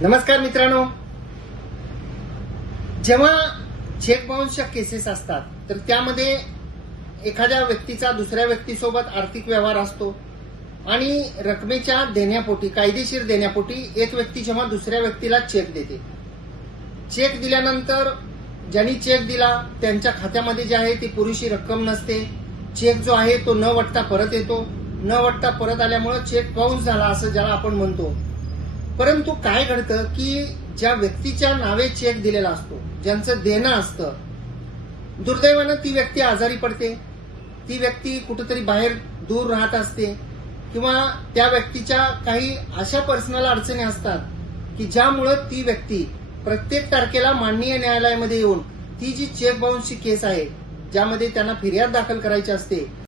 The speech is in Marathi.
नमस्कार मित्रांनो. जेव्हा चेक बाउन्सच्या केसेस असतात तर त्यामध्ये एखाद्या व्यक्तीचा दुसऱ्या व्यक्तीसोबत आर्थिक व्यवहार असतो आणि रकमेच्या देण्यापोटी कायदेशीर देण्यापोटी एक व्यक्ती जेव्हा दुसऱ्या व्यक्तीला चेक देते. चेक दिल्यानंतर ज्यांनी चेक दिला त्यांच्या खात्यामध्ये जे आहे ती पुरेशी रक्कम नसते. चेक जो आहे तो न वटता परत येतो. न वटता परत आल्यामुळे चेक बाउन्स झाला असं ज्याला आपण म्हणतो. परंतु काय घडतं की ज्या व्यक्तीच्या नावे चेक दिलेला असतो ज्यांचं देणं असतं दुर्दैवानं ती व्यक्ती आजारी पडते. ती व्यक्ती कुठेतरी बाहेर दूर राहत असते किंवा त्या व्यक्तीच्या काही अशा पर्सनल अडचणी असतात की ज्यामुळं ती व्यक्ती प्रत्येक तारखेला माननीय न्यायालयामध्ये येऊन ती जी चेक बाउन्सची केस आहे ज्यामध्ये त्यांना फिर्याद दाखल करायची असते